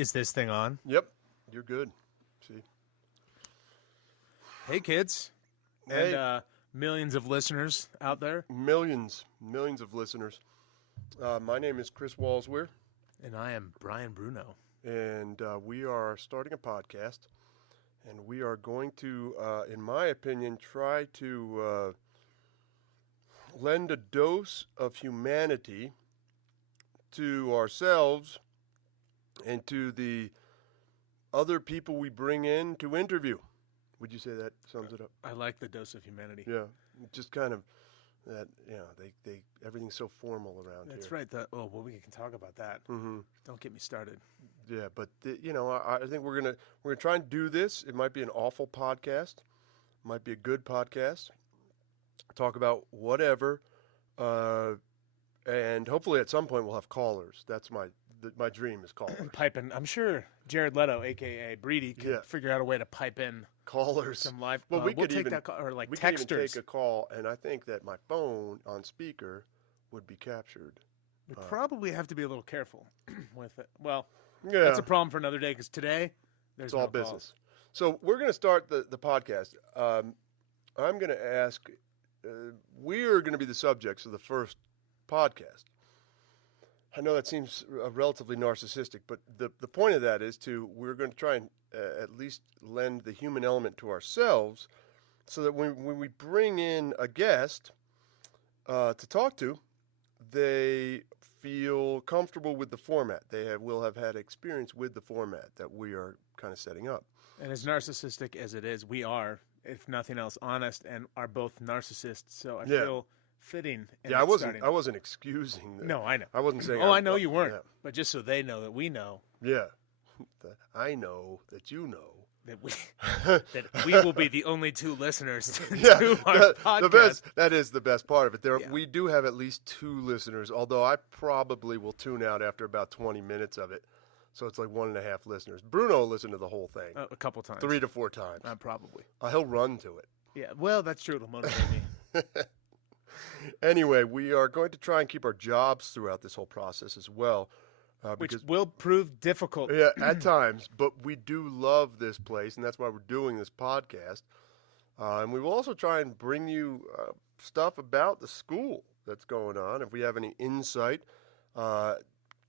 Is this thing on? Yep, you're good. See? Hey, kids. Hey. And millions of listeners out there. Millions of listeners. My name is Chris Walsweer. And I am Brian Bruno. And we are starting a podcast. And we are going to, in my opinion, try to lend a dose of humanity to ourselves and to the other people we bring in to interview. Would you say that sums it up? I like the dose of humanity. Yeah, just kind of that. They everything's so formal around That's here. right. We can talk about that. Mm-hmm. Don't get me started. Yeah, but I think we're gonna try and do this. It might be an awful podcast, might be a good podcast. Talk about whatever, and hopefully at some point we'll have callers. That's my dream is callers. Piping. I'm sure Jared Leto, a.k.a. Breedy, can figure out a way to pipe in callers. some live. Well, we'll take that call, or like we texters. can even take a call, and I think that my phone on speaker would be captured. We probably have to be a little careful with it. Well, yeah, that's a problem for another day because today there's it's all business. Calls. So we're going to start the podcast. I'm going to ask. We are going to be the subjects of the first podcast. I know that seems relatively narcissistic, but the point of that is we're going to try and at least lend the human element to ourselves so that when we bring in a guest to talk to, they feel comfortable with the format. They will have had experience with the format that we are kind of setting up. And as narcissistic as it is, we are, if nothing else, honest and are both narcissists. So I feel fitting. I wasn't excusing them. No, I know. I wasn't saying. I know you weren't. Yeah. But just so they know that we know. Yeah, I know that you know that we will be the only two listeners to our podcast. That is the best part of it. We do have at least two listeners. Although I probably will tune out after about 20 minutes of it. So it's like 1.5 listeners. Bruno listened to the whole thing a couple times, 3 to 4 times. Probably. He'll run to it. Yeah, well, that's true. It'll motivate me. Anyway, we are going to try and keep our jobs throughout this whole process as well. Which will prove difficult. Yeah, at times. But we do love this place, and that's why we're doing this podcast. And we will also try and bring you stuff about the school that's going on. If we have any insight,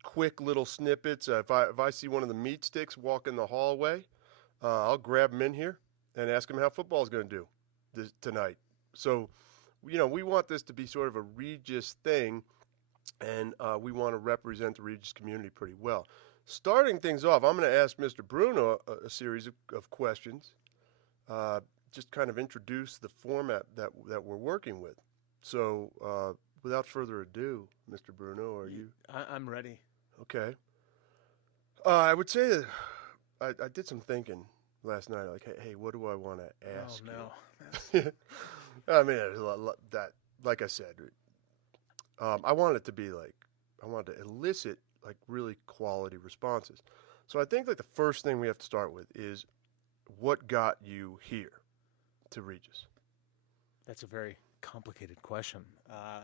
quick little snippets. If I see one of the meat sticks walk in the hallway, I'll grab him in here and ask him how football is going to do tonight. So, we want this to be sort of a Regis thing, and we want to represent the Regis community pretty well. Starting things off, I'm going to ask Mr. Bruno a series of questions, just kind of introduce the format that we're working with. So, without further ado, Mr. Bruno, are you? I'm ready. Okay. I would say that I did some thinking last night. Like, hey, what do I want to ask? Oh no. I mean, that. Like I said, I wanted to elicit like really quality responses. So I think like the first thing we have to start with is what got you here to Regis? That's a very complicated question.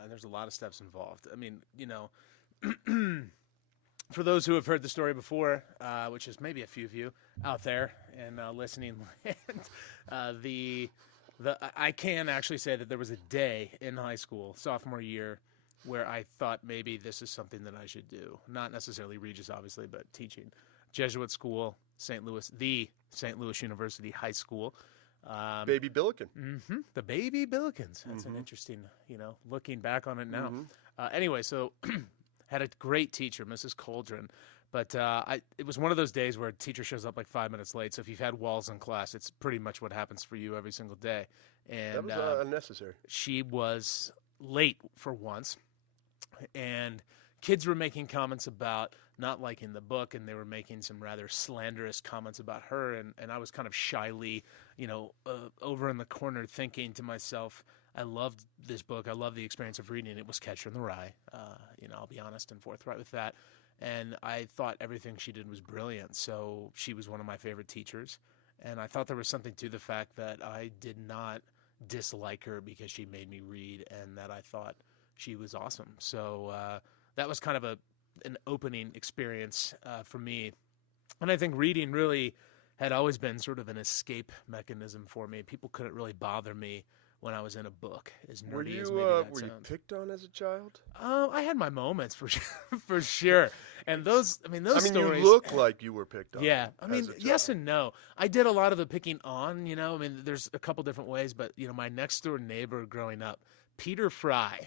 And there's a lot of steps involved. I mean, for those who have heard the story before, which is maybe a few of you out there and listening land, I can actually say that there was a day in high school, sophomore year, where I thought maybe this is something that I should do. Not necessarily Regis, obviously, but teaching. Jesuit school, St. Louis, the St. Louis University High School. Baby Billiken. Mm-hmm, the Baby Billikens. That's an interesting, looking back on it now. Anyway, so had a great teacher, Mrs. Coldren. But it was one of those days where a teacher shows up like 5 minutes late. So if you've had walls in class, it's pretty much what happens for you every single day. And that was unnecessary. She was late for once. And kids were making comments about not liking the book, and they were making some rather slanderous comments about her. And I was kind of shyly, over in the corner thinking to myself, I loved this book. I loved the experience of reading it. It was Catcher in the Rye. I'll be honest and forthright with that. And I thought everything she did was brilliant. So she was one of my favorite teachers. And I thought there was something to the fact that I did not dislike her because she made me read, and that I thought she was awesome. So that was kind of an opening experience for me And I think reading really had always been sort of an escape mechanism for me. People couldn't really bother me when I was in a book, as nerdy as maybe that were you sounds. picked on as a child? I had my moments for sure, for sure. And those stories. You look like you were picked on. Yeah, as a yes child. and no. I did a lot of the picking on, there's a couple different ways, but, my next door neighbor growing up, Peter Fry,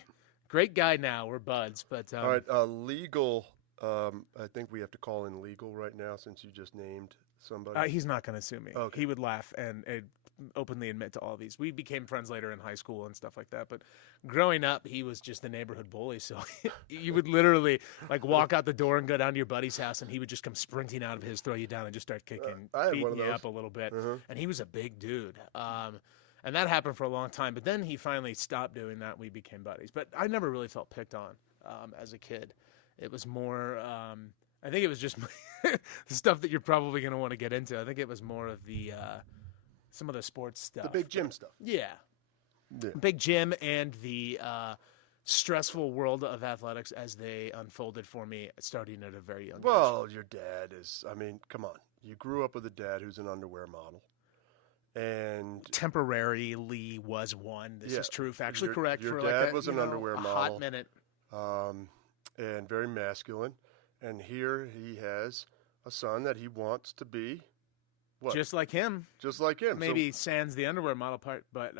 great guy now, we're buds, but. All right, legal. I think we have to call in legal right now since you just named somebody. He's not going to sue me. Okay. He would laugh and openly admit to all these. We became friends later in high school and stuff like that. But growing up, he was just the neighborhood bully. So you would literally walk out the door and go down to your buddy's house, and he would just come sprinting out of his, throw you down, and just start kicking, I had beating one of you those. up a little bit. Uh-huh. And he was a big dude. And that happened for a long time. But then he finally stopped doing that. We became buddies. But I never really felt picked on as a kid. It was more. I think it was just the stuff that you're probably going to want to get into. I think it was more of the some of the sports stuff. The big gym stuff. Yeah. Big gym and the stressful world of athletics as they unfolded for me starting at a very young age. Well, your dad is, come on. You grew up with a dad who's an underwear model. And temporarily was one. This is true, factually correct. Your for dad was an underwear model. Hot minute. And very masculine. And here he has a son that he wants to be. What? Just like him. Just like him. Maybe sans the underwear model part, but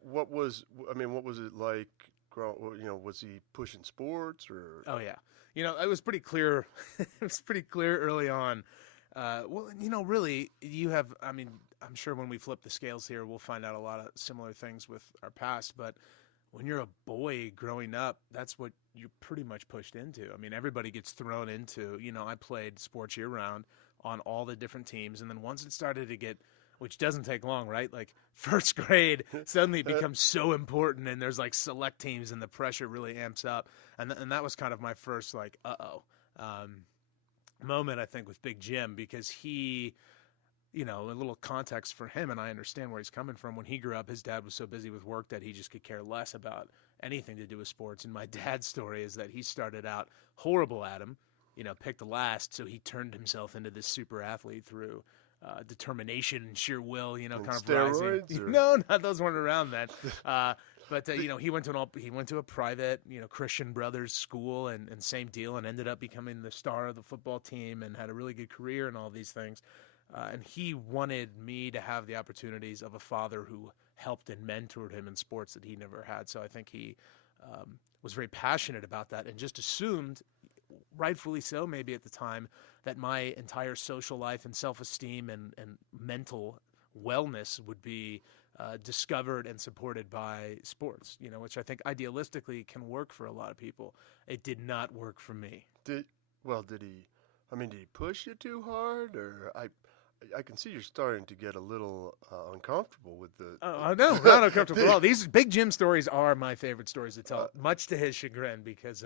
what was it like? Was he pushing sports or? Oh yeah, it was pretty clear. It was pretty clear early on. Really, you have. I'm sure when we flip the scales here, we'll find out a lot of similar things with our past. But when you're a boy growing up, that's what you're pretty much pushed into. Everybody gets thrown into. I played sports year round on all the different teams, and then once it started to get, which doesn't take long, right? Like first grade, suddenly it becomes so important, and there's select teams, and the pressure really amps up, and that was kind of my first moment, I think, with Big Jim, because he, a little context for him, and I understand where he's coming from. When he grew up, his dad was so busy with work that he just could care less about anything to do with sports. And my dad's story is that he started out horrible at him, picked last, so he turned himself into this super athlete through determination and sheer will, kind of steroids, rising. No, those weren't around then. But he went to a private, Christian Brothers school, and same deal, and ended up becoming the star of the football team and had a really good career and all these things. And he wanted me to have the opportunities of a father who helped and mentored him in sports that he never had. So I think he was very passionate about that and just assumed, rightfully so maybe at the time, that my entire social life and self-esteem and mental wellness would be discovered and supported by sports, which I think idealistically can work for a lot of people. It did not work for me. Did he push you too hard? Or I can see you're starting to get a little uncomfortable with the. No, not uncomfortable at all. These Big Jim stories are my favorite stories to tell, much to his chagrin, because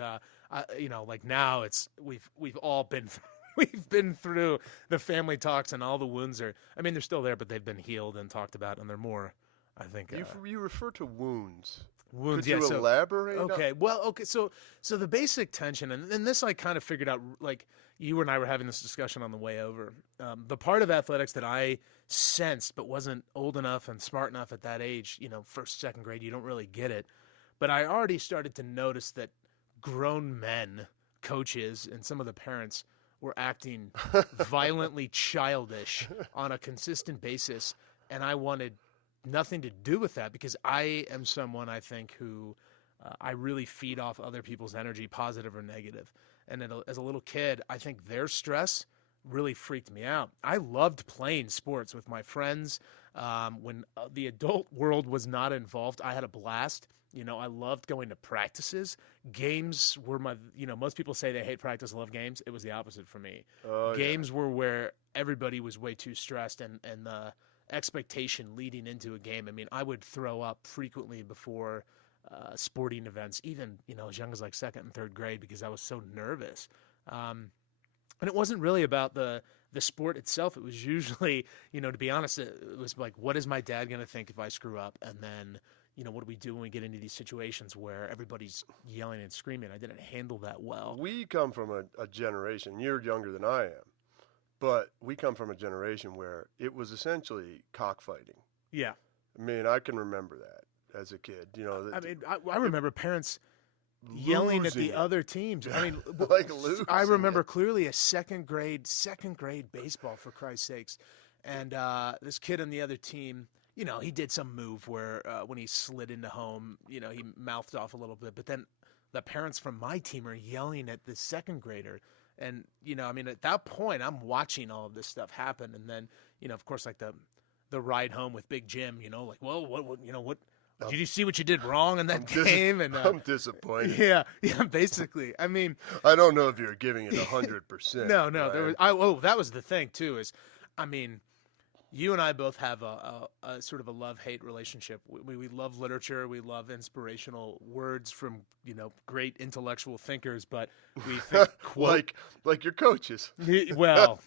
now we've all been we've been through the family talks, and all the wounds are. They're still there, but they've been healed and talked about, and they're more. I think you refer to wounds. Wounds. Could you elaborate? Okay. So the basic tension, and this I kind of figured out, like you and I were having this discussion on the way over. The part of athletics that I sensed but wasn't old enough and smart enough at that age, first, second grade, you don't really get it. But I already started to notice that grown men, coaches, and some of the parents were acting violently childish on a consistent basis, and I wanted nothing to do with that, because I am someone, I think, who I really feed off other people's energy, positive or negative. And as a little kid, I think their stress really freaked me out. I loved playing sports with my friends. When the adult world was not involved, I had a blast. I loved going to practices. Games were most people say they hate practice, love games. It was the opposite for me. Games were where everybody was way too stressed, and the expectation leading into a game. I would throw up frequently before sporting events, even as young as second and third grade, because I was so nervous. And it wasn't really about the sport itself. It was usually, to be honest, it was like, what is my dad going to think if I screw up? And then, what do we do when we get into these situations where everybody's yelling and screaming? I didn't handle that well. We come from a generation. You're younger than I am. But we come from a generation where it was essentially cockfighting. Yeah. I mean, I can remember that as a kid. I mean, I remember parents yelling at the other teams. I mean, like losing. I remember clearly a second grade baseball, for Christ's sakes. And this kid on the other team, he did some move where when he slid into home, he mouthed off a little bit. But then the parents from my team are yelling at the second grader. And, at that point, I'm watching all of this stuff happen. And then, of course, like the ride home with Big Jim, like, well, what did you see what you did wrong in that game? And I'm disappointed. Yeah, basically. I mean, I don't know if you're giving it 100%. No. That was the thing too. You and I both have a sort of a love-hate relationship. We love literature. We love inspirational words from great intellectual thinkers. But we think like your coaches. Well.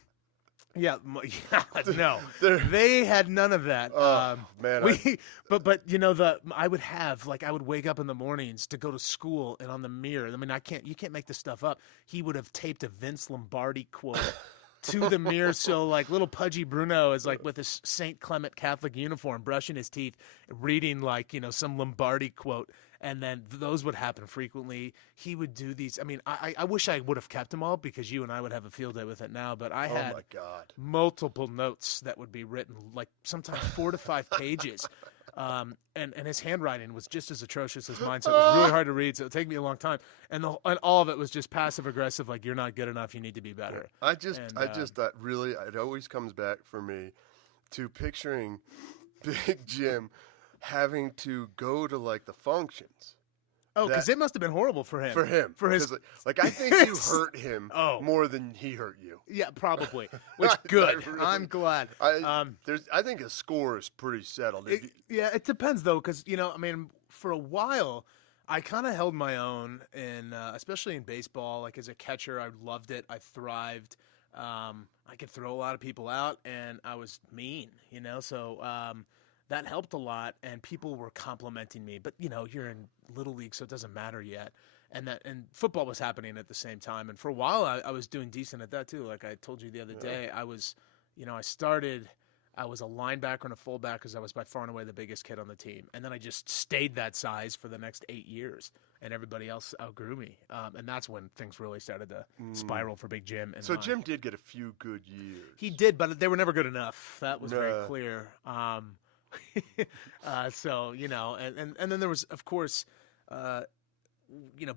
Yeah, no, they had none of that. Man, I would wake up in the mornings to go to school, and on the mirror, I mean, you can't make this stuff up. He would have taped a Vince Lombardi quote to the mirror, so like little pudgy Bruno is like with his St. Clement Catholic uniform, brushing his teeth, reading some Lombardi quote. And then those would happen frequently. He would do these. I mean, I wish I would have kept them all because you and I would have a field day with it now. But I had multiple notes that would be written, like sometimes 4 to 5 pages. And his handwriting was just as atrocious as mine, so it was really hard to read. So it would take me a long time. And all of it was just passive aggressive, like you're not good enough, you need to be better. It always comes back for me to picturing Big Jim having to go to the functions. Oh, because it must have been horrible for him. For his, I think you hurt him more than he hurt you. Yeah, probably. Which good. I'm glad. I think his score is pretty settled. It depends though, because for a while, I kind of held my own in, especially in baseball. Like as a catcher, I loved it. I thrived. I could throw a lot of people out, and I was mean. So. That helped a lot, and people were complimenting me. But you're in little league, so it doesn't matter yet. And football was happening at the same time. And for a while, I was doing decent at that too. Like I told you the other day, I was a linebacker and a fullback because I was by far and away the biggest kid on the team. And then I just stayed that size for the next 8 years, and everybody else outgrew me. And that's when things really started to spiral for Big Jim. And Jim did get a few good years. He did, but they were never good enough. That was very clear. And then there was, of course,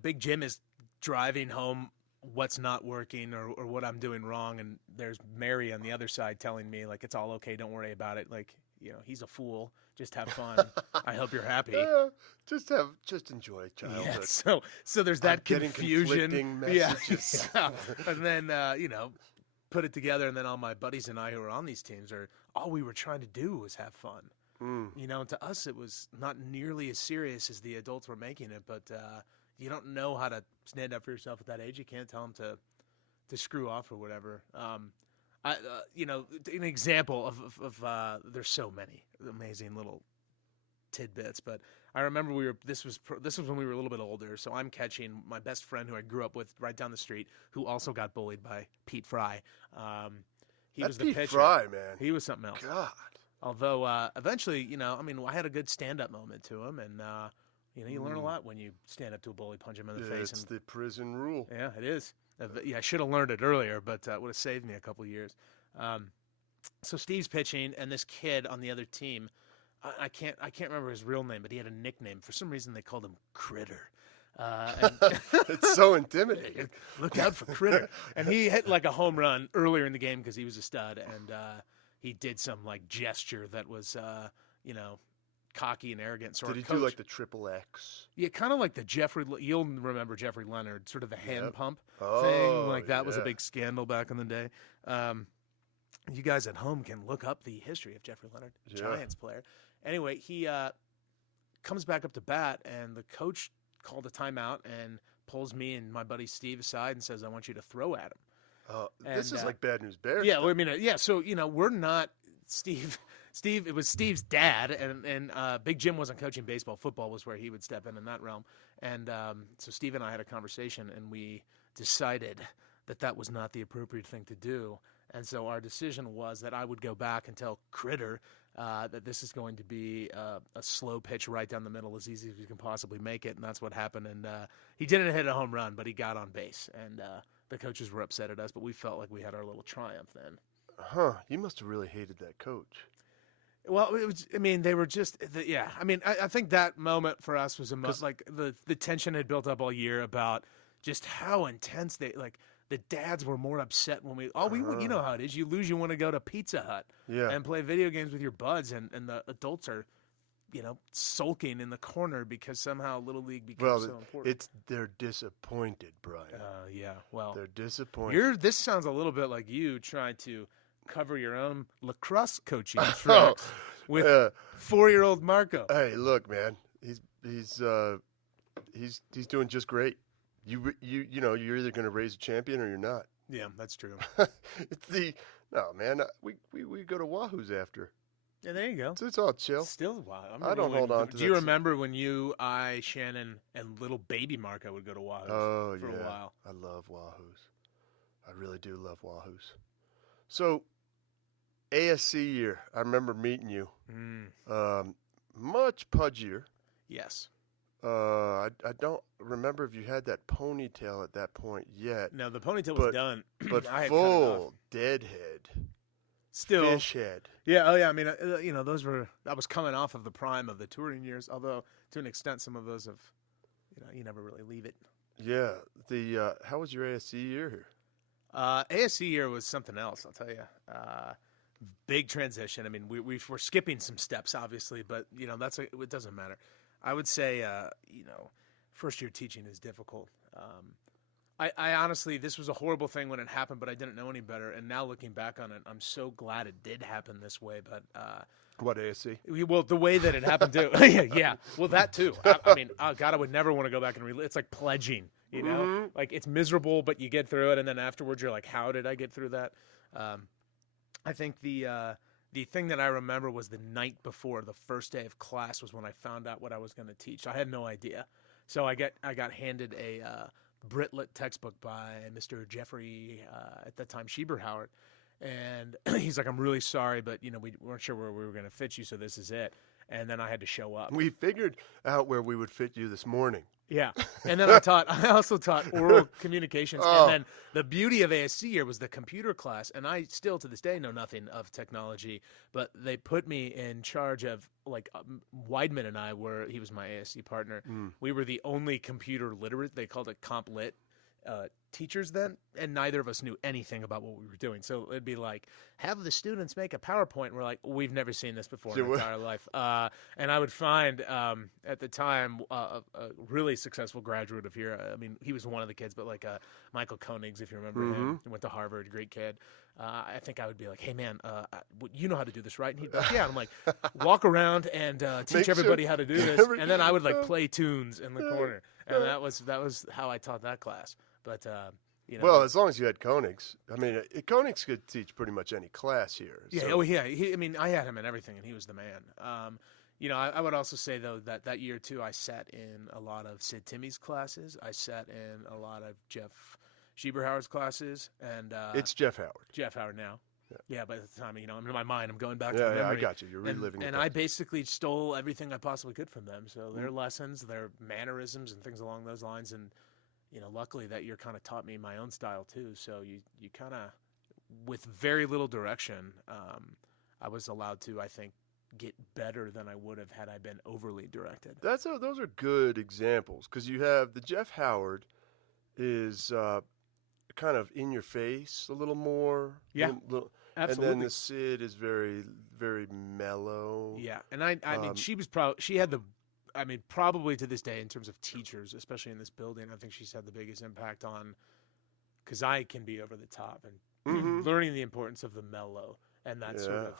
Big Jim is driving home what's not working or what I'm doing wrong. And there's Mary on the other side telling me it's all okay. Don't worry about it. He's a fool. Just have fun. I hope you're happy. Yeah, just enjoy childhood. Yeah, so there's that confusion. Conflicting messages. Yeah. And then, put it together. And then all my buddies and I who were on these teams all we were trying to do was have fun. To us, it was not nearly as serious as the adults were making it, but you don't know how to stand up for yourself at that age. You can't tell them to screw off or whatever. An example of there's so many amazing little tidbits, but I remember this was when we were a little bit older, so I'm catching my best friend who I grew up with right down the street, who also got bullied by Pete Fry. He was the pitcher. Fry, man. He was something else. God. Although eventually, I had a good stand-up moment to him, and you learn a lot when you stand up to a bully, punch him in the face. It's the prison rule. Yeah, it is. I should have learned it earlier, but it would have saved me a couple of years. So Steve's pitching, and this kid on the other team, I can't remember his real name, but he had a nickname. For some reason, they called him Critter. It's so intimidating. Look out for Critter. And he hit a home run earlier in the game because he was a stud, and he did some gesture that was cocky and arrogant sort of. Did he do the triple X? Yeah, kind of like the Jeffrey. You'll remember Jeffrey Leonard, sort of the hand pump thing. That was a big scandal back in the day. You guys at home can look up the history of Jeffrey Leonard, Giants player. Anyway, he comes back up to bat, and the coach called a timeout and pulls me and my buddy Steve aside and says, "I want you to throw at him." This is like Bad News Bears. Yeah, so we're not Steve. It was Steve's dad, and Big Jim wasn't coaching baseball. Football was where he would step in that realm. And so Steve and I had a conversation, and we decided that was not the appropriate thing to do. And so our decision was that I would go back and tell Critter that this is going to be a slow pitch right down the middle, as easy as we can possibly make it. And that's what happened. And he didn't hit a home run, but he got on base. And the coaches were upset at us, but we felt like we had our little triumph then. Huh. You must have really hated that coach. Well, it was. I mean, they were just. Yeah. I mean, I think that moment for us was like the tension had built up all year about just how intense they like. The dads were more upset when we. You know how it is. You lose, you want to go to Pizza Hut and play video games with your buds, and the adults are, sulking in the corner because somehow Little League becomes so important. They're disappointed, Brian. Yeah. Well, they're disappointed. This sounds a little bit like you trying to cover your own lacrosse coaching tracks with 4-year-old Marco. Hey, look, man, he's doing just great. You're either going to raise a champion or you're not. Yeah, that's true. We go to Wahoo's after. Yeah, there you go. So it's all chill. Still wild. I don't hold on to that. Do you remember when you, I, Shannon, and little baby Marco would go to Wahoo's for a while? I love Wahoo's. I really do love Wahoo's. So, ASC year, I remember meeting you. Much pudgier. Yes. I don't remember if you had that ponytail at that point yet. No, the ponytail was done. But full dead head. Still. Fish head. Yeah, I mean, that was coming off of the prime of the touring years, although to an extent some of those have, you never really leave it. Yeah. How was your ASC year here? ASC year was something else, I'll tell you. Big transition. I mean, we're skipping some steps, obviously, but, it doesn't matter. I would say, first year teaching is difficult. I honestly, this was a horrible thing when it happened, but I didn't know any better. And now looking back on it, I'm so glad it did happen this way. But what, ASC? Well, the way that it happened too. Yeah. Well, that too. I mean, God, I would never want to go back and relive. It's like pledging, Mm-hmm. Like it's miserable, but you get through it, and then afterwards you're like, how did I get through that? I think the thing that I remember was the night before the first day of class was when I found out what I was going to teach. I had no idea. So I got handed a Brit-Lit textbook by Mr. Jeffrey, at that time, Schieberhauer. And he's like, I'm really sorry, but, we weren't sure where we were going to fit you, so this is it. And then I had to show up. We figured out where we would fit you this morning. Yeah. And then I also taught oral communications. And then the beauty of ASC year was the computer class. And I still to this day know nothing of technology, but they put me in charge of Weidman and I he was my ASC partner. We were the only computer literate. They called it comp lit. Teachers then, and neither of us knew anything about what we were doing. So it'd be like, have the students make a PowerPoint. And we're like, we've never seen this before in our entire life. And I would find, at the time, a really successful graduate of here. I mean, he was one of the kids, but Michael Koenigs, if you remember him, he went to Harvard, great kid. I think I would be like, hey, man, you know how to do this, right? And he'd be like, yeah. And I'm like, walk around and teach everybody how to do this. And then I would play tunes in the corner. And that was how I taught that class. But, well, as long as you had Koenigs. I mean, Koenigs could teach pretty much any class here. Yeah, so. I had him in everything, and he was the man. I would also say, though, that year, too, I sat in a lot of Sid Timmy's classes. I sat in a lot of Jeff Schieberhauer's classes. And it's Jeff Howard. Jeff Howard now. Yeah, by the time, I'm in my mind, I'm going back to the memory. Yeah, I got you. You're reliving it. And I basically stole everything I possibly could from them. So their lessons, their mannerisms, and things along those lines. And luckily that year kind of taught me my own style too. So you kind of, with very little direction, I was allowed to, I think, get better than I would have had I been overly directed. Those are good examples, because you have the Jeff Howard is kind of in your face a little more. Yeah, absolutely. And then the Sid is very, very mellow. Yeah, and I mean, she had the. I mean, probably to this day, in terms of teachers, especially in this building, I think she's had the biggest impact on, because I can be over the top and learning the importance of the mellow and that sort of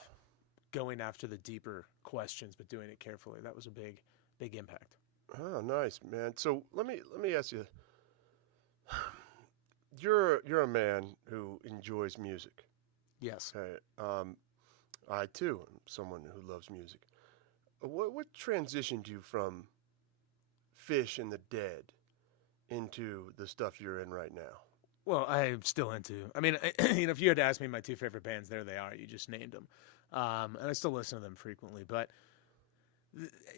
going after the deeper questions, but doing it carefully. That was a big, big impact. Oh, nice, man. So let me ask you. You're a man who enjoys music. Yes. Okay. I too am someone who loves music. What transitioned you from Fish and the Dead into the stuff you're in right now? Well, I'm still into. I mean, if you had asked me my two favorite bands, there they are. You just named them, and I still listen to them frequently. But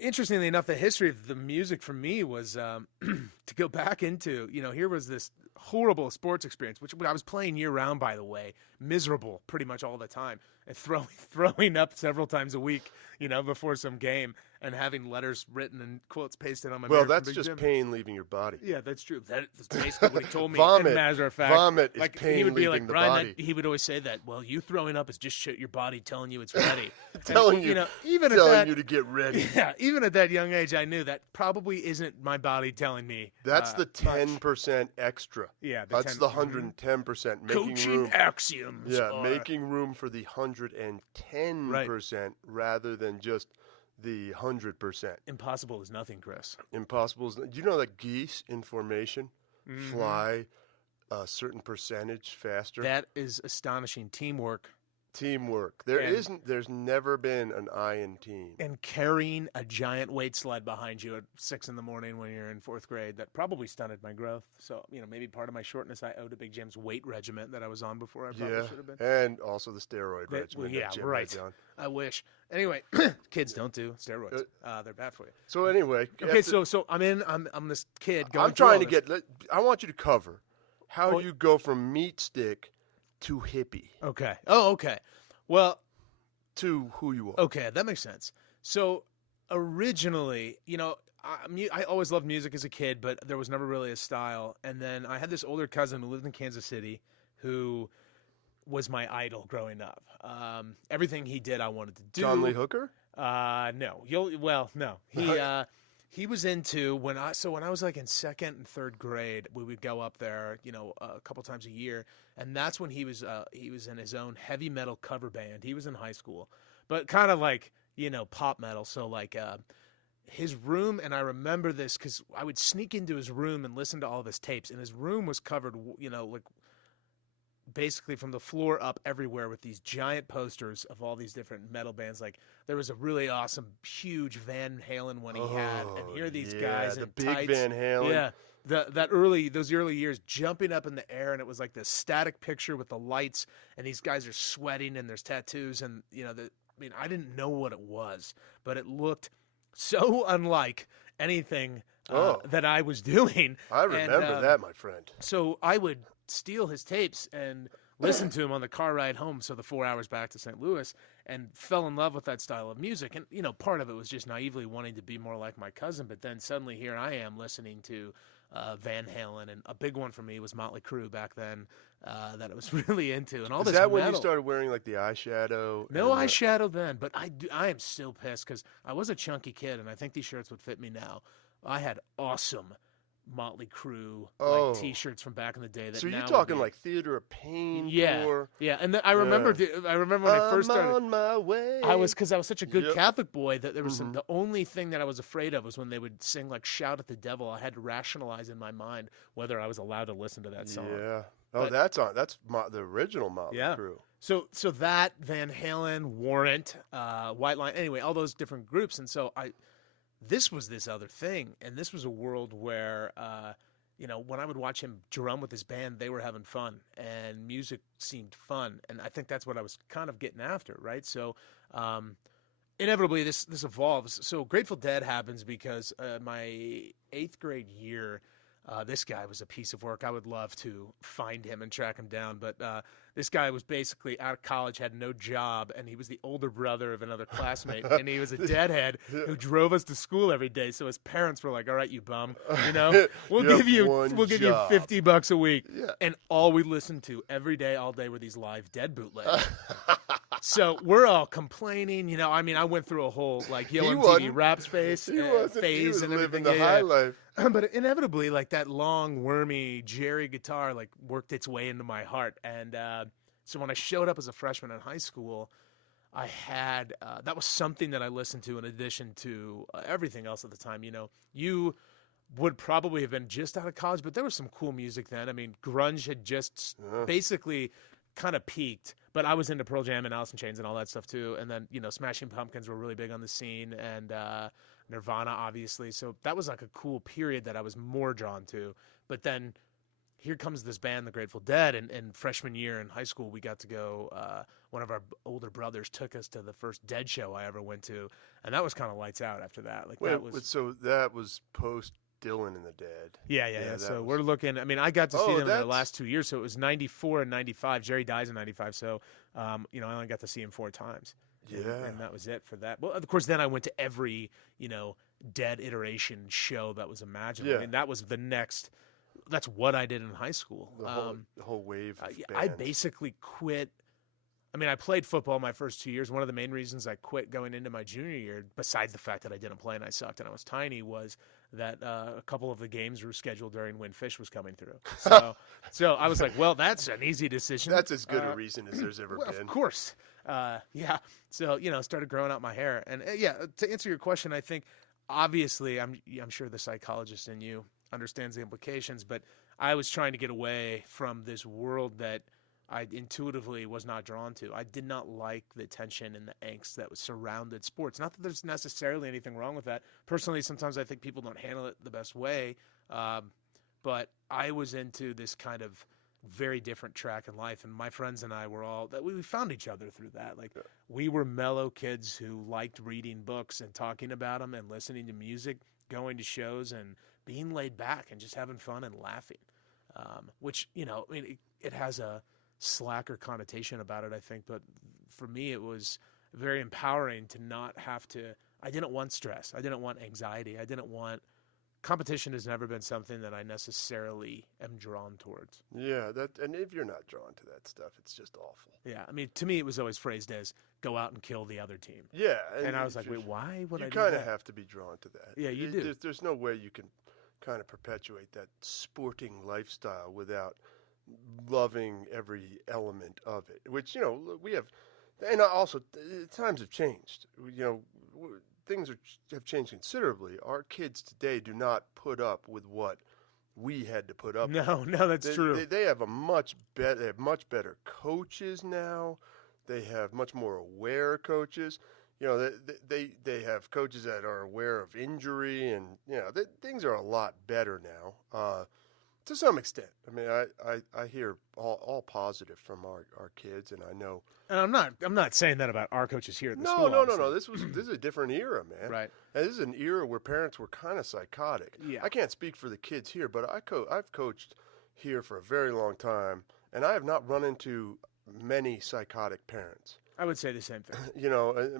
interestingly enough, the history of the music for me was to go back into. Here was this horrible sports experience, which I was playing year round, by the way, miserable pretty much all the time, and throwing up several times a week, before some game, and having letters written and quotes pasted on my mirror. Well, that's just pain leaving your body. Yeah, that's true. That's basically what he told me. Vomit. As a matter of fact, Vomit is like, pain he would be leaving like, the Brian, body. he would always say that. Well, you throwing up is just shit your body telling you it's ready. telling And, you, even telling at that, you to get ready. Yeah, even at that young age, I knew that probably isn't my body telling me. That's the much. 10% extra. Yeah, that's the 110%. Making Coaching room. axioms. Yeah, are- making room for the 110% rather than just the 100%. Impossible is nothing, Chris. Impossible is. You know that geese in formation fly a certain percentage faster? That is astonishing teamwork. Teamwork. And- There's never been an I in team. And carrying a giant weight sled behind you at 6 a.m. when you're in 4th grade, that probably stunted my growth. So, maybe part of my shortness I owe to Big Jim's weight regiment that I was on before I probably should have been. And also the steroid regimen. Well, yeah, that Jim right. had done. I wish. Anyway, kids don't do steroids. They're bad for you. So anyway, Okay, so I'm this kid going. I'm trying to through all get. I want you to cover how Oh. you go from meat stick to hippie this. Okay. Oh, okay. Well, to who you are. okay, that makes sense. So originally, I always loved music as a kid, but there was never really a style. And then I had this older cousin who lived in Kansas City, who was my idol growing up. Everything he did, I wanted to do. John Lee Hooker? No. No. He was into when I was like in 2nd and 3rd grade, we would go up there, a couple times a year, and that's when he was in his own heavy metal cover band. He was in high school, but kind of like pop metal. So like his room, and I remember this because I would sneak into his room and listen to all of his tapes, and his room was covered, like basically from the floor up everywhere with these giant posters of all these different metal bands. Like there was a really awesome, huge Van Halen one he had, and here are these guys the in big tights. Van Halen. Yeah, those early years jumping up in the air, and it was like this static picture with the lights, and these guys are sweating, and there's tattoos, and I didn't know what it was, but it looked so unlike anything that I was doing. I remember that, my friend. So I would steal his tapes and listen to him on the car ride home, so the 4 hours back to St. Louis, and fell in love with that style of music. And, part of it was just naively wanting to be more like my cousin, but then suddenly here I am listening to Van Halen, and a big one for me was Motley Crue back then that I was really into. And all Is this that when metal. you started wearing like the eyeshadow? No eyeshadow then, but I am still pissed because I was a chunky kid, and I think these shirts would fit me now. I had awesome Motley Crue T-shirts from back in the day. That so you're now talking would be, like Theater of Pain yeah, yeah. And I remember when I first started. on my way. Because I was such a good Catholic boy that there was the only thing that I was afraid of was when they would sing like "Shout at the Devil." I had to rationalize in my mind whether I was allowed to listen to that song. Yeah. Oh, that's the original Motley Crue. So that Van Halen, Warrant, White Line, anyway, all those different groups, and so this was this other thing, and this was a world where, when I would watch him drum with his band, they were having fun, and music seemed fun, and I think that's what I was kind of getting after, right? So, inevitably, this evolves. So Grateful Dead happens because my 8th grade year, this guy was a piece of work. I would love to find him and track him down, but this guy was basically out of college, had no job, and he was the older brother of another classmate, and he was a deadhead who drove us to school every day. So his parents were like, "All right, you bum, we'll give you $50 a week," and all we listened to every day, all day, were these live Dead bootlegs. So we're all complaining, I went through a whole Yo MTV Raps phase and everything. The high life. But inevitably, that long, wormy Jerry guitar worked its way into my heart, and so when I showed up as a freshman in high school, I had that was something that I listened to in addition to everything else at the time. You would probably have been just out of college, but there was some cool music then. Grunge had just basically kind of peaked, but I was into Pearl Jam and Alice in Chains and all that stuff too. And then, Smashing Pumpkins were really big on the scene, and Nirvana, obviously. So that was a cool period that I was more drawn to. But then here comes this band, the Grateful Dead, and freshman year in high school, we got to go. One of our older brothers took us to the first Dead show I ever went to, and that was kind of lights out after that. Like so that was post Dylan and the Dead. Yeah. So we're looking. I mean, I got to see them in the last 2 years. So it was '94 and '95. Jerry dies in '95. So, I only got to see him 4 times. Yeah. And that was it for that. Well, of course, then I went to every, Dead iteration show that was imaginable. Yeah. I mean, that was the next. That's what I did in high school. The whole wave of I bands. basically quit. I mean, I played football my first 2 years. One of the main reasons I quit going into my junior year, besides the fact that I didn't play and I sucked and I was tiny, was that a couple of the games were scheduled during when Fish was coming through. So I was like, well, that's an easy decision. That's as good a reason as there's ever been. Of course. Yeah. So, started growing out my hair. And to answer your question, I think obviously I'm sure the psychologist in you understands the implications, but I was trying to get away from this world that I intuitively was not drawn to. I did not like the tension and the angst that was surrounded sports. Not that there's necessarily anything wrong with that. Personally, sometimes I think people don't handle it the best way. But I was into this kind of very different track in life, and my friends and I were we found each other through that. Like, we were mellow kids who liked reading books and talking about them and listening to music, going to shows and being laid back and just having fun and laughing. Which, it has a slacker connotation about it, I think, but for me it was very empowering to not have to. I didn't want stress. I didn't want anxiety. I didn't want competition. Has never been something that I necessarily am drawn towards. Yeah, and if you're not drawn to that stuff, it's just awful. Yeah, I mean, to me it was always phrased as go out and kill the other team. Yeah, and I was like, wait, why would I do that? You kind of have to be drawn to that. Yeah, you do. There's no way you can kind of perpetuate that sporting lifestyle without loving every element of it, which, we have, and also times have changed. Things have changed considerably. Our kids today do not put up with what we had to put up with. No, that's true. They have much better coaches now. They have much more aware coaches. They have coaches that are aware of injury, and things are a lot better now. To some extent. I mean, I hear all positive from our kids, and I know. And I'm not saying that about our coaches here at the school. No. This is a different era, man. Right. And this is an era where parents were kind of psychotic. Yeah. I can't speak for the kids here, but I've coached here for a very long time, and I have not run into many psychotic parents. I would say the same thing.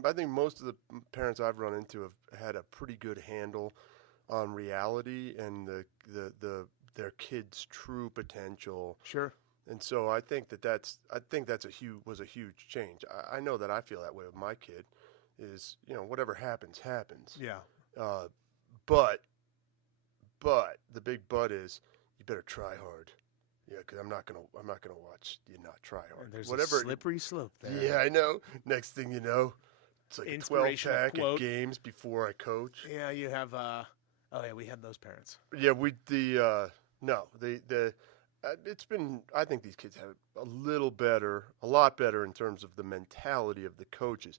I think most of the parents I've run into have had a pretty good handle on reality and their kids' true potential. Sure. And so I think that's was a huge change. I know that I feel that way with my kid. Is whatever happens. Yeah. But the big but is you better try hard. Yeah, because I'm not gonna watch you not try hard. And there's a slippery slope there. Yeah, I know. Next thing you know, it's like a 12-pack at games before I coach. Yeah, you have. We had those parents. Yeah, it's been. I think these kids have a lot better in terms of the mentality of the coaches.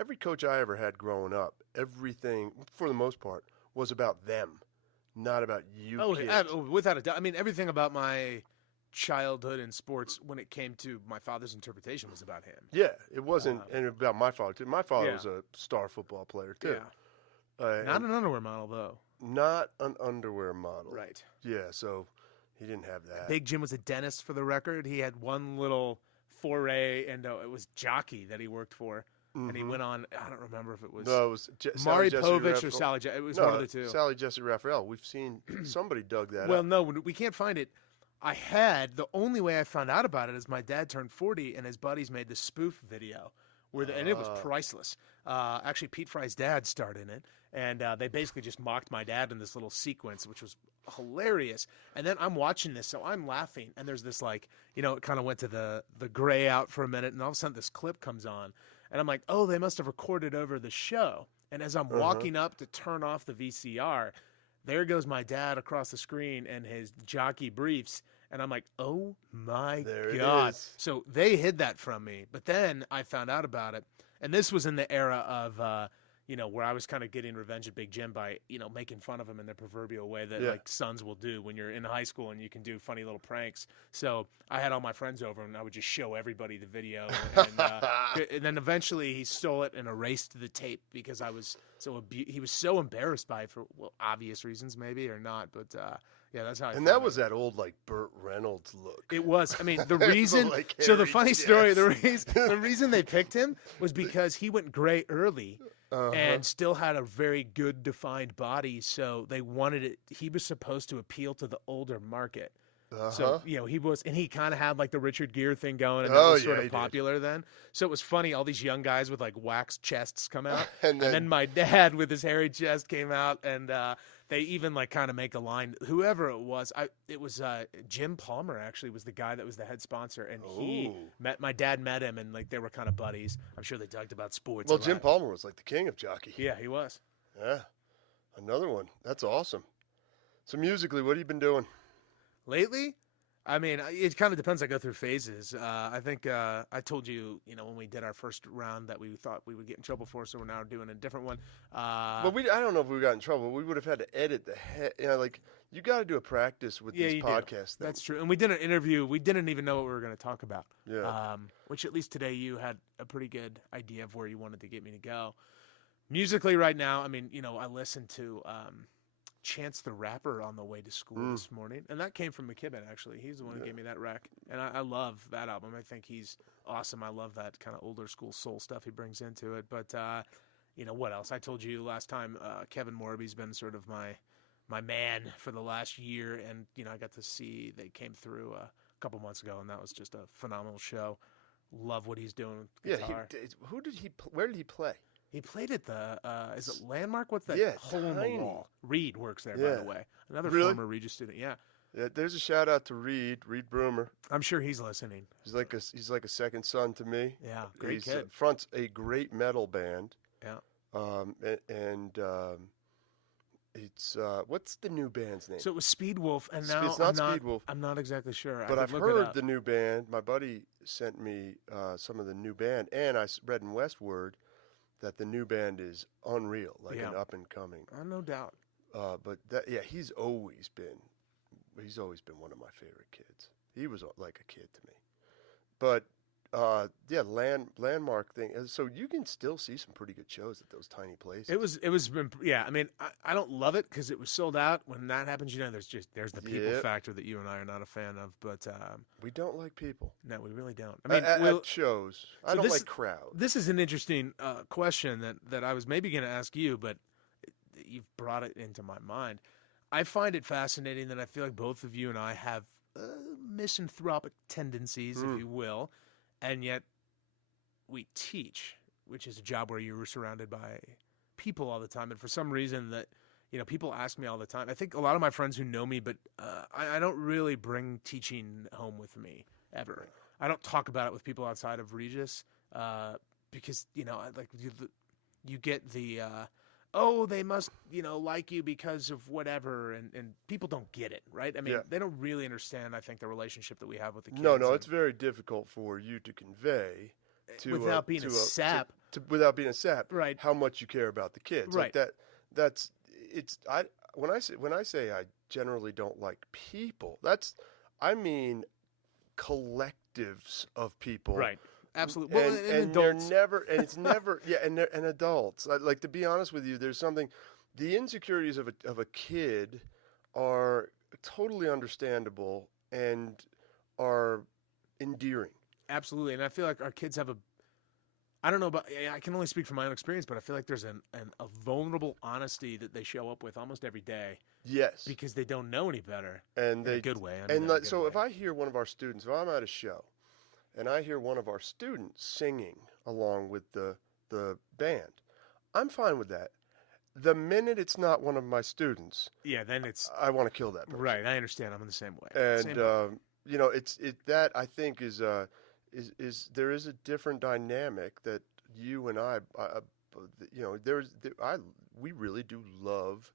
Every coach I ever had growing up, everything for the most part was about them, not about you. Kids. Without a doubt. I mean, everything about my childhood in sports, when it came to my father's interpretation, was about him. Yeah, it wasn't, and about my father too. My father was a star football player too. Yeah. Not an underwear model though. Not an underwear model. Right. Yeah, so he didn't have that. Big Jim was a dentist, for the record. He had one little foray, and it was Jockey that he worked for. Mm-hmm. And he went on, I don't remember if it was, no, it was Maury Povich or Sally. It was one of the two. Sally Jesse Raphael. We've seen somebody dug that up. Well, no, we can't find it. The only way I found out about it is my dad turned 40 and his buddies made the spoof video, and it was priceless. Actually, Pete Fry's dad starred in it, and they basically just mocked my dad in this little sequence, which was hilarious. And then I'm watching this, so I'm laughing, and there's this it kind of went to the gray out for a minute, and all of a sudden this clip comes on, and I'm like, oh, they must have recorded over the show. And as I'm walking up to turn off the VCR, there goes my dad across the screen and his Jockey briefs. And I'm like, oh, my God. It is. So they hid that from me. But then I found out about it. And this was in the era of, where I was kind of getting revenge at Big Jim by, making fun of him in the proverbial way that Yeah. like sons will do when you're in high school and you can do funny little pranks. So I had all my friends over and I would just show everybody the video. And then eventually he stole it and erased the tape because I was he was so embarrassed by it for obvious reasons maybe or not. But yeah, that's how I And found that was it. that old like Burt Reynolds look. It was. I mean, the reason. Like So the hairy funny story, chest. the reason they picked him was because he went gray early and still had a very good defined body. So they wanted it. He was supposed to appeal to the older market. So he was, and he kind of had like the Richard Gere thing going, and that was sort of popular then. So it was funny. All these young guys with like waxed chests come out, and then my dad with his hairy chest came out, and they even like kind of make a line. Whoever it was, it was Jim Palmer actually was the guy that was the head sponsor, and my dad met him, and like they were kind of buddies. I'm sure they talked about sports. Well, Jim Palmer was like the king of jockey. Yeah, he was. Yeah, another one. That's awesome. So musically, what have you been doing? Lately, I mean, it kind of depends. I go through phases. I think I told you, when we did our first round that we thought we would get in trouble for, so we're now doing a different one. Well, I don't know if we got in trouble. We would have had to edit like you got to do a practice with these podcasts. That's true. And we did an interview. We didn't even know what we were going to talk about. Yeah. Which at least today you had a pretty good idea of where you wanted to get me to go. Musically, right now, I mean, I listened to Chance the Rapper on the way to school this morning, and that came from McKibben actually. He's the one who gave me that rec, and I love that album. I think he's awesome. I love that kind of older school soul stuff he brings into it. But what else? I told you last time Kevin Morby's been sort of my man for the last year, and I got to see they came through a couple months ago, and that was just a phenomenal show. Love what he's doing with guitar. Where did he play? He played at the, is it Landmark? What's that hole in the wall? Reed works there, by the way. Another former Regis student, yeah. Yeah, there's a shout out to Reed Broomer. I'm sure he's listening. He's like a second son to me. Yeah, great kid. Fronts a great metal band. Yeah. It's what's the new band's name? So it was Speedwolf, and now it's not Speedwolf. I'm not exactly sure. But I've heard the new band. My buddy sent me some of the new band, and I read in Westword that the new band is unreal, like an up and coming. No doubt. But he's always been one of my favorite kids. He was like a kid to me. But Landmark thing. So you can still see some pretty good shows at those tiny places. It was I mean, I don't love it because it was sold out. When that happens, there's the people factor that you and I are not a fan of. But we don't like people. No, we really don't. I mean, at shows, I don't like crowds. This is an interesting question that I was maybe going to ask you, but you've brought it into my mind. I find it fascinating that I feel like both of you and I have misanthropic tendencies, if you will. And yet we teach, which is a job where you're surrounded by people all the time. And for some reason that, people ask me all the time. I think a lot of my friends who know me, but I don't really bring teaching home with me ever. I don't talk about it with people outside of Regis because, you get the, they must, like you because of whatever, and people don't get it, right? I mean, they don't really understand, I think, the relationship that we have with the kids. No, it's very difficult for you to convey without being a sap. Without being a sap, right? How much you care about the kids, right? Like when I say I generally don't like people, I mean collectives of people, right? Absolutely. Well, and they're never, and it's never, and adults. Like, to be honest with you, there's something. The insecurities of a kid are totally understandable and are endearing. Absolutely, and I feel like our kids have I don't know about. I can only speak from my own experience, but I feel like there's a vulnerable honesty that they show up with almost every day. Yes, because they don't know any better, and in a good way. If I hear one of our students, if I'm at a show, and I hear one of our students singing along with the band, I'm fine with that. The minute it's not one of my students, then I want to kill that person. Right, I understand. I'm in the same way. And that I think is there is a different dynamic that you and we really do love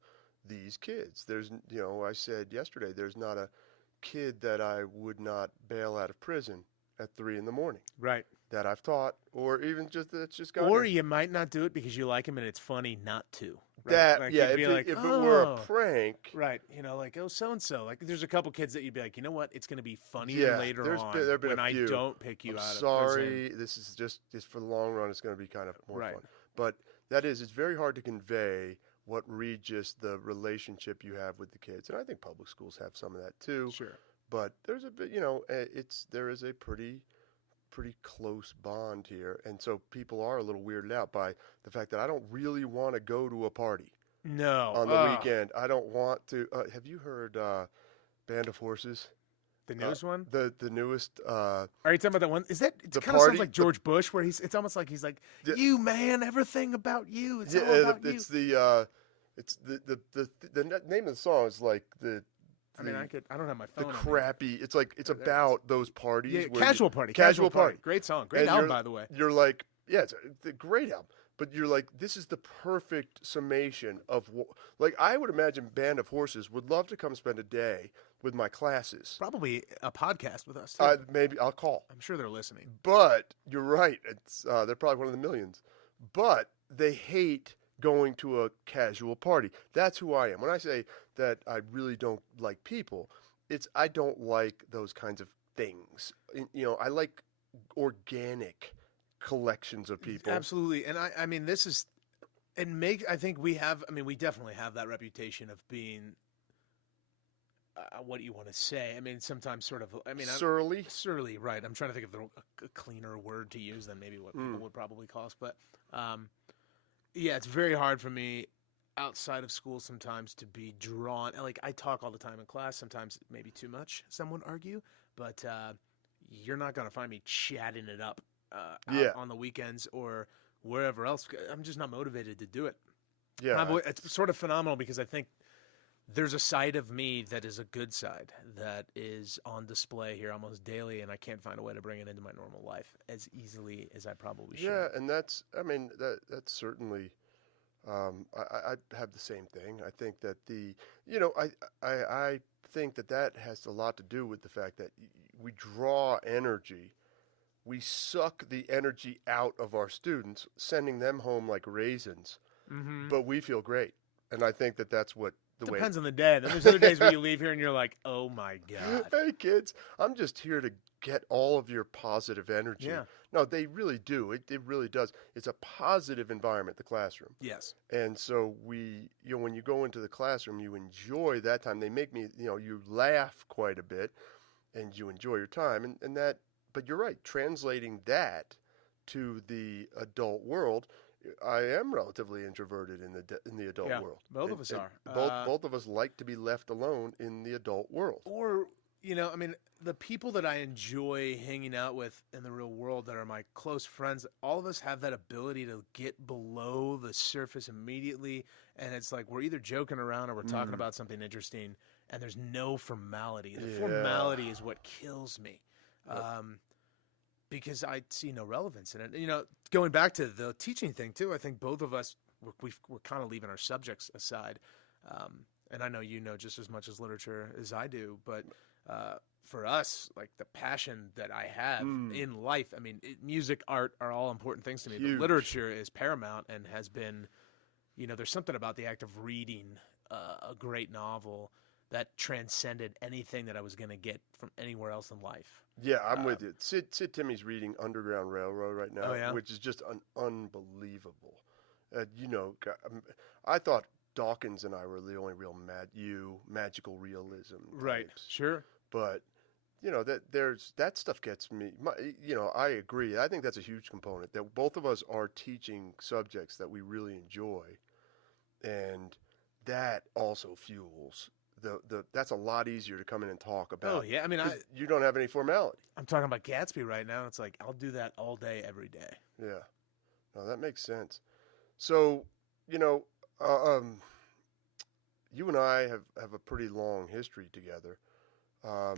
these kids. There's I said yesterday, there's not a kid that I would not bail out of prison at 3 a.m. Right. that I've taught, or even just that's just gone Or here. you might not do it because you like him and it's funny not to. Right? That Like yeah, you'd be like, if it were a oh, prank, right, like, oh, so and so. Like, there's a couple kids that you'd be like, you know what? It's going to be funnier yeah, later there's on been there've been when a I few. don't pick you I'm out of prison. sorry, this is just for the long run. It's going to be kind of more Right. fun, but it's very hard to convey what Regis, the relationship you have with the kids, and I think public schools have some of that too. Sure. But there's a bit, there is a pretty close bond here, and so people are a little weirded out by the fact that I don't really want to go to a party No. on the weekend. I don't want to. Have you heard Band of Horses? The newest one? The newest. Are you talking about that one? Is that it? The Kind of sounds party- like George Bush, where it's almost like he's like, Yeah. you man, everything about you. It's all about you. it's the name of the song is like I mean, I don't have my the phone. crappy. It's like it's There it is. about those parties. Yeah, where Casual Party. Casual Party. Great song. Great And album, you're- by the way. You're like, yeah, it's a great album. But you're like, this is the perfect summation of like I would imagine Band of Horses would love to come spend a day with my classes. Probably a podcast with us, too. Maybe I'll call. I'm sure they're listening. But you're right. It's they're probably one of the millions. But they hate going to a casual party. That's who I am. When I say that I really don't like people, it's I don't like those kinds of things. I like organic collections of people. Absolutely. And I mean, this is, I think we definitely have that reputation of being, what do you want to say? I mean, sometimes sort of, Surly. Surly, right. I'm trying to think of a cleaner word to use than maybe what people would probably call us. But, yeah, it's very hard for me outside of school sometimes to be drawn. Like, I talk all the time in class, sometimes maybe too much, some would argue. But you're not going to find me chatting it up out on the weekends or wherever else. I'm just not motivated to do it. Yeah. It's sort of phenomenal because I think there's a side of me that is a good side that is on display here almost daily, and I can't find a way to bring it into my normal life as easily as I probably should. Yeah, and that's certainly. I have the same thing. I think that I think that has a lot to do with the fact that we draw energy. We suck the energy out of our students, sending them home like raisins. Mm-hmm. But we feel great, and I think that's what the way. Depends on the day. Then there's other days where you leave here and you're like, oh my God. Hey kids, I'm just here to get all of your positive energy. Yeah. No, they really do. It really does. It's a positive environment, the classroom. Yes. And so when you go into the classroom, you enjoy that time. They make me, you laugh quite a bit, and you enjoy your time. And that, but you're right. Translating that to the adult world, I am relatively introverted in the adult world. Both of us are. Both of us like to be left alone in the adult world. Or, the people that I enjoy hanging out with in the real world that are my close friends, all of us have that ability to get below the surface immediately. And it's like we're either joking around or we're talking about something interesting, and there's no formality. The formality is what kills me. Because I see no relevance in it. Going back to the teaching thing, too, I think both of us, we're kind of leaving our subjects aside. And I know you know just as much as literature as I do, but for us, like the passion that I have in life, music, art are all important things to me. Huge. But literature is paramount and has been, there's something about the act of reading a great novel that transcended anything that I was going to get from anywhere else in life. Yeah, I'm with you. Sid Timmy's reading Underground Railroad right now, which is just unbelievable. I thought Dawkins and I were the only real magical realism types. Right, sure. But that stuff gets me. I agree. I think that's a huge component that both of us are teaching subjects that we really enjoy, and that also fuels. That's a lot easier to come in and talk about. Oh yeah, you don't have any formality. I'm talking about Gatsby right now. It's like I'll do that all day, every day. Yeah, no, that makes sense. So, you and I have a pretty long history together.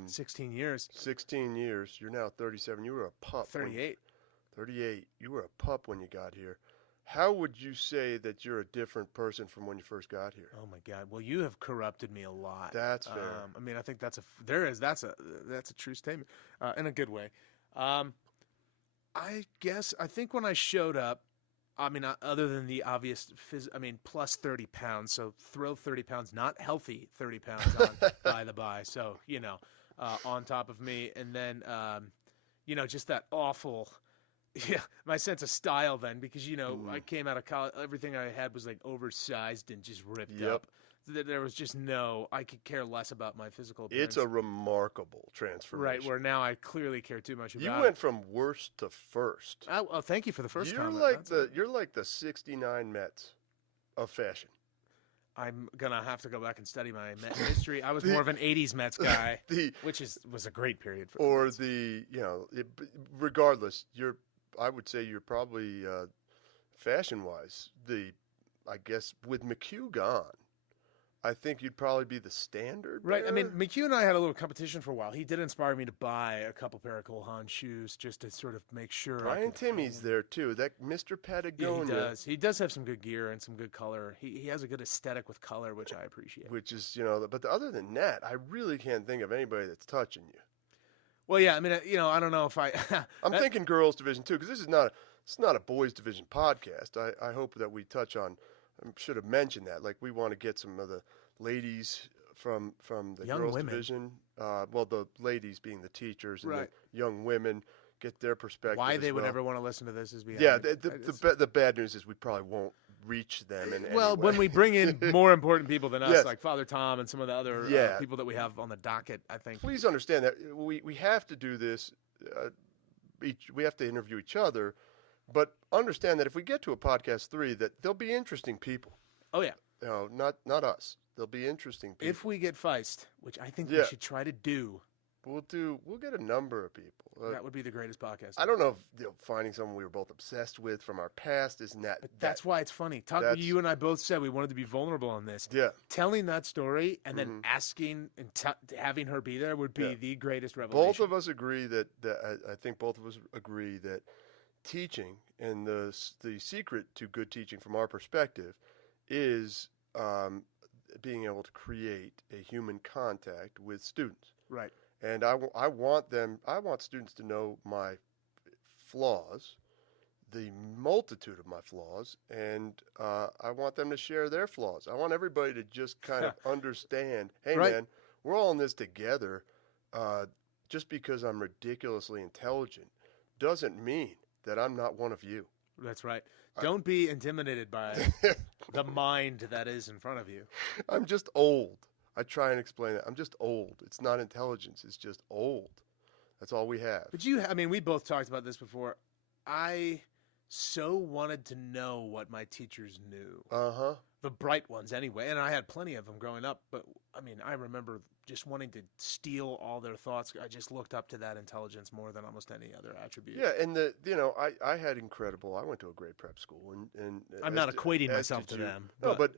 16 years. 16 years. You're now 37. You were a pup. 38. 38. You were a pup when you got here. How would you say that you're a different person from when you first got here? Oh my God! Well, you have corrupted me a lot. That's fair. I think that's a true statement in a good way. I I think when I showed up, I mean, other than the obvious, plus 30 pounds. So throw 30 pounds, not healthy 30 pounds on, by the by. So, on top of me. And then, just that awful, my sense of style then, because, I came out of college, everything I had was like oversized and just ripped up. There was just I could care less about my physical appearance. It's a remarkable transformation. Right, where now I clearly care too much about it. You went from worst to first. Oh, thank you for the first comment. You're like the 69 Mets of fashion. I'm going to have to go back and study my Met history. I was more of an 80s Mets guy, which was a great period for the Mets. Regardless, I would say you're probably, fashion-wise, I guess, with McHugh gone, I think you'd probably be the standard. Right. There. I mean, McHugh and I had a little competition for a while. He did inspire me to buy a couple pair of Cole Haan shoes just to sort of make sure. Brian Timmy's there, too. That Mr. Patagonia. Yeah, he does. He does have some good gear and some good color. He has a good aesthetic with color, which I appreciate. Which is, but other than that, I really can't think of anybody that's touching you. Well, yeah, I mean, I don't know if I. I'm thinking girls division, too, because this is not a boys division podcast. I hope that we touch on, I should have mentioned that. Like, we want to get some of the ladies from the young girls women. division. The ladies being the teachers and right. the young women, get their perspective. Why they would ever want to listen to this is beyond. Yeah, the bad news is we probably won't reach them in any way. When we bring in more important people than us, yes. like Father Tom and some of the other people that we have on the docket, I think. Please understand that we have to do this. We have to interview each other, but understand that if we get to a podcast 3, that there'll be interesting people. Oh yeah. Not us. There'll be interesting people. If we get feist, which I think we should try to do. We'll get a number of people. That would be the greatest podcast. I don't know if finding someone we were both obsessed with from our past isn't that. But that's why it's funny. You and I both said we wanted to be vulnerable on this. Yeah. Telling that story and then asking and having her be there would be the greatest revelation. Both of us agree that I think both of us agree that teaching and the secret to good teaching from our perspective is being able to create a human contact with students. Right. And I want students to know my flaws, the multitude of my flaws, and I want them to share their flaws. I want everybody to just kind of understand, hey, man, we're all in this together. Just because I'm ridiculously intelligent doesn't mean that I'm not one of you. That's right. Don't be intimidated by the mind that is in front of you. I'm just old. I try and explain that. I'm just old. It's not intelligence. It's just old. That's all we have. But we both talked about this before. I so wanted to know what my teachers knew. Uh-huh. The bright ones anyway. And I had plenty of them growing up. But, I remember just wanting to steal all their thoughts. I just looked up to that intelligence more than almost any other attribute. Yeah, and I had incredible. I went to a great prep school, and I'm not equating myself to them. No, but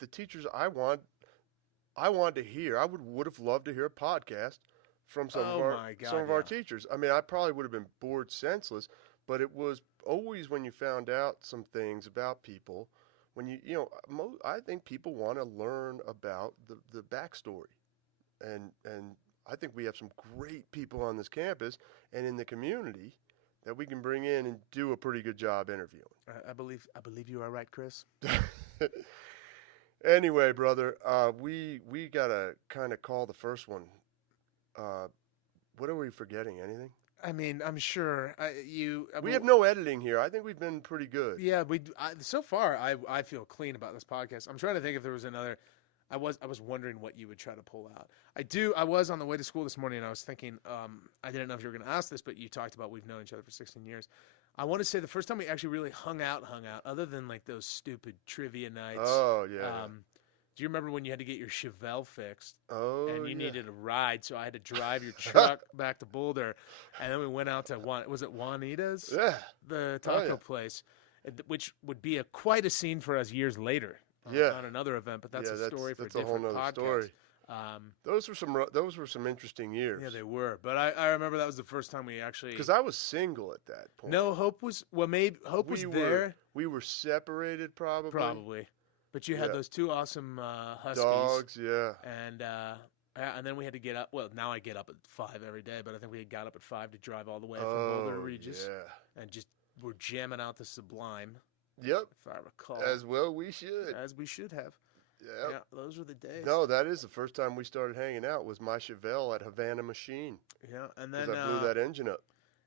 the teachers I wanted to hear. I would have loved to hear a podcast from some of our teachers. I probably would have been bored senseless, but it was always when you found out some things about people. When I think people want to learn about the backstory, and I think we have some great people on this campus and in the community that we can bring in and do a pretty good job interviewing. I believe you are right, Chris. Anyway, brother, we gotta kind of call the first one. What are we forgetting? Anything? I'm sure we have no editing here. I think we've been pretty good. Yeah, so far I feel clean about this podcast. I'm trying to think if there was another. I was wondering what you would try to pull out. I was on the way to school this morning and I was thinking. I didn't know if you were going to ask this, but you talked about we've known each other for 16 years. I want to say the first time we actually really hung out, other than like those stupid trivia nights. Oh, yeah. Do you remember when you had to get your Chevelle fixed? Oh, and you needed a ride, so I had to drive your truck back to Boulder. And then we went out to, was it Juanita's? Yeah. The taco place, which would be quite a scene for us years later on another event. But that's a story for a different podcast. Story. Those were some interesting years. Yeah, they were. But I remember that was the first time we actually. Because I was single at that point. No, Hope was. Well, maybe Hope was there. We were separated, probably. Probably. But you had those two awesome huskies. Dogs, yeah. And And then we had to get up. Well, now I get up at 5 every day, but I think we had got up at 5 to drive all the way from Boulder to Regis. Yeah. And just we're jamming out the Sublime. Yep. If I recall. As well we should. As we should have. Yep. Yeah, those were the days. No, that is the first time we started hanging out was my Chevelle at Havana Machine. Yeah, and then I blew that engine up.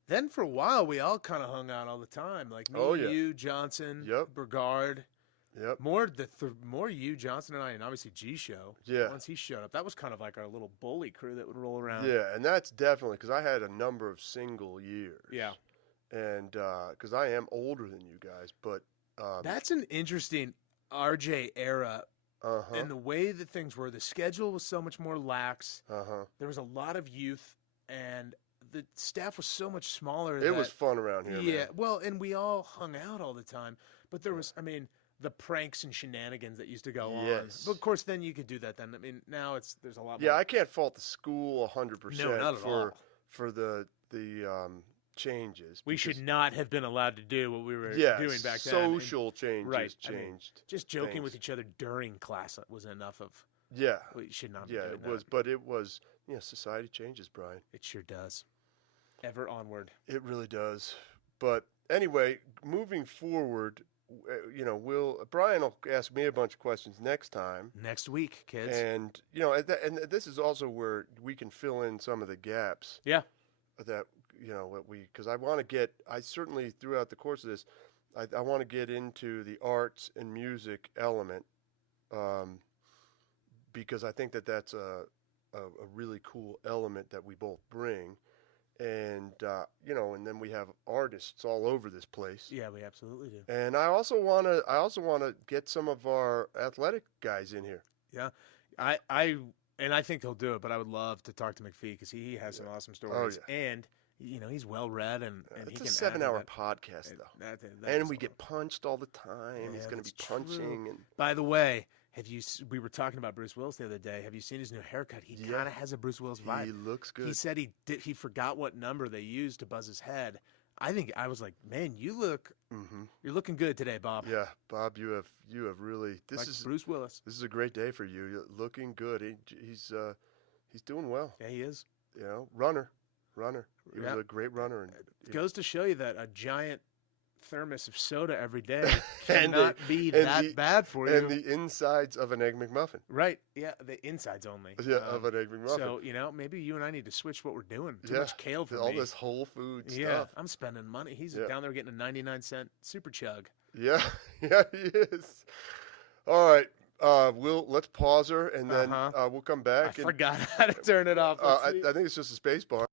Then for a while, we all kind of hung out all the time. Like me, you, Johnson, Burgard. Yep. More you, Johnson, and I, and obviously G-Show. Yeah. Once he showed up, that was kind of like our little bully crew that would roll around. Yeah, and that's definitely because I had a number of single years. Yeah. And because I am older than you guys, but that's an interesting RJ era. And the way that things were, the schedule was so much more lax. There was a lot of youth, and the staff was so much smaller. It was fun around here. Yeah, man. well, and we all hung out all the time. But there was, the pranks and shenanigans that used to go on. But of course, then you could do that. Then now there's a lot. Yeah, more. I can't fault the school 100%. No, not at all. For the changes. We should not have been allowed to do what we were doing back then. Social changes changed. Just joking with each other during class was enough of. Yeah. We should not be doing doing it was, that. but it was. Yeah, society changes, Brian. It sure does. Ever onward. It really does. But anyway, moving forward, Brian will ask me a bunch of questions next time. Next week, kids. And and this is also where we can fill in some of the gaps. Yeah. That because I want to get. I certainly throughout the course of this, I want to get into the arts and music element, because I think that that's a really cool element that we both bring. And and then we have artists all over this place. Yeah, we absolutely do. And I also want to get some of our athletic guys in here. Yeah, I think he'll do it. But I would love to talk to McPhee because he has some awesome stories. Oh, yeah. And he's well read and it's he a can 7-hour podcast though. And we get punched all the time. Yeah, he's going to be punching. True. And by the way. We were talking about Bruce Willis the other day. Have you seen his new haircut? He kind of has a Bruce Willis vibe. He looks good. He said he forgot what number they used to buzz his head. I was like, man, you're looking good today, Bob. Yeah, Bob, you have really is Bruce Willis. This is a great day for you. You're looking good. He's doing well. Yeah, he is. Runner. He was a great runner. And it goes to show you that a giant thermos of soda every day cannot be that bad for you. And the insides of an Egg McMuffin. Right. Yeah, the insides only. Yeah, of an Egg McMuffin. So, maybe you and I need to switch what we're doing. Too much kale for all me. this whole food stuff. Yeah, I'm spending money. He's down there getting a 99-cent super chug. Yeah, he is. All right. Let's pause her and then we'll come back. I forgot how to turn it off. I think it's just a space bar.